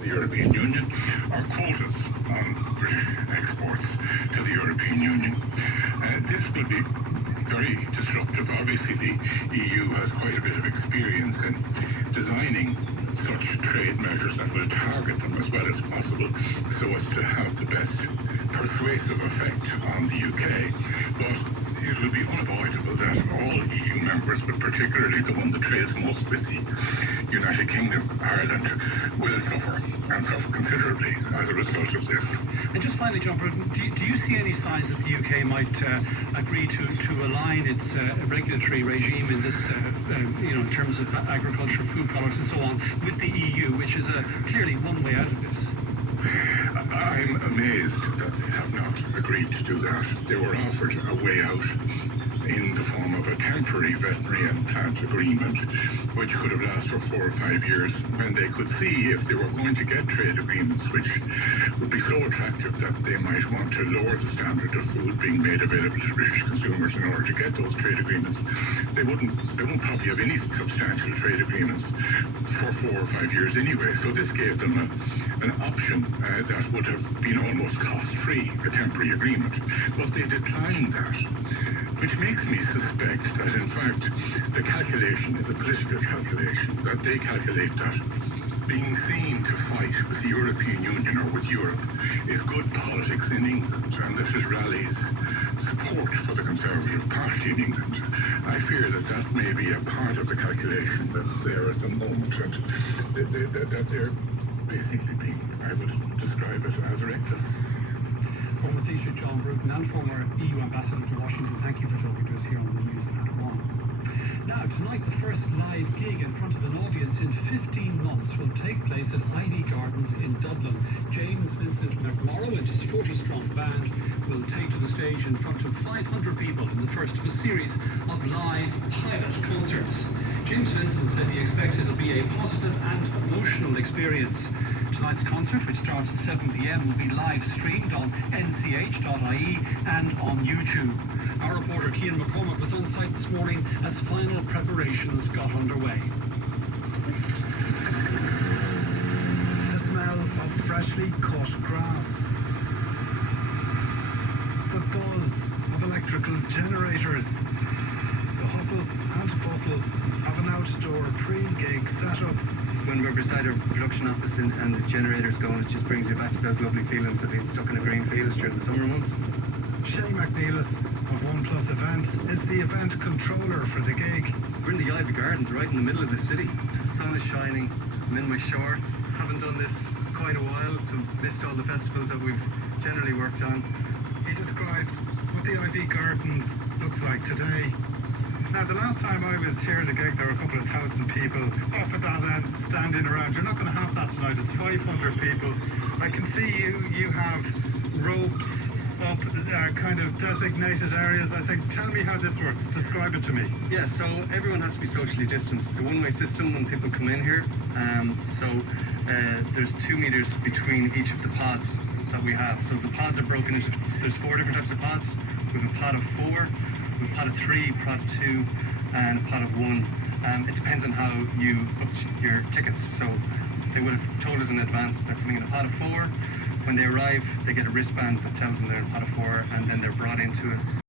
the European Union are quotas on British exports to the European Union. This would be very disruptive. Obviously, the EU has quite a bit of experience in designing such trade measures that will target them as well as possible so as to have the best persuasive effect on the UK. But it will be unavoidable that all EU members, but particularly the one that trades most with the United Kingdom, Ireland, will suffer and suffer considerably as a result of this. And just finally, John Bruton, do you see any signs that the UK might agree to align its regulatory regime in this, in terms of agriculture, food products and so on, with the EU, which is clearly one way out of this? I'm amazed that they have not agreed to do that. They were offered a way out in the form of a temporary veterinary and plant agreement, which could have lasted for 4 or 5 years, when they could see if they were going to get trade agreements which would be so attractive that they might want to lower the standard of food being made available to British consumers in order to get those trade agreements. They won't probably have any substantial trade agreements for 4 or 5 years anyway. So this gave them an option that would have been almost cost-free, a temporary agreement. But they declined that, which makes me suspect that in fact the calculation is a political calculation, that they calculate that being seen to fight with the European Union or with Europe is good politics in England, and that it rallies support for the Conservative Party in England. I fear that that may be a part of the calculation that's there at the moment, and that they're basically being, I would describe it as reckless. Former Taoiseach John Bruton and former EU Ambassador to Washington, thank you for talking to us here on the News at 1. Now, tonight the first live gig in front of an audience in 15 months will take place at Ivy Gardens in Dublin. James Vincent McMorrow and his 40-strong band will take to the stage in front of 500 people in the first of a series of live pilot concerts. James Vincent said he expects it'll be a positive and emotional experience. Tonight's concert, which starts at 7 p.m, will be live streamed on nch.ie and on YouTube. Our reporter Cian McCormack was on site this morning as final preparations got underway. The smell of freshly cut grass. The buzz of electrical generators. The hustle and bustle of an outdoor pre-gig setup. When we're beside our production office and the generator's going, it just brings you back to those lovely feelings of being stuck in a green field during the summer months. Shay McNeilis of One Plus Events is the event controller for the gig. We're in the Ivy Gardens, right in the middle of the city. The sun is shining, I'm in my shorts. Haven't done this quite a while, so missed all the festivals that we've generally worked on. He describes what the Ivy Gardens looks like today. Now, the last time I was here at the gig, there were a couple of thousand people up at that end standing around. You're not going to have that tonight. It's 500 people. I can see you have ropes up kind of designated areas, I think. Tell me how this works. Describe it to me. Yeah, so everyone has to be socially distanced. It's a one-way system when people come in here. There's 2 meters between each of the pods that we have. So the pods are broken into, there's 4 different types of pods. We have a pod of 4. A pod of 3, pod of 2, and a pod of 1. It depends on how you booked your tickets. So they would have told us in advance they're coming in a pod of 4. When they arrive, they get a wristband that tells them they're in pod of 4, and then they're brought into it.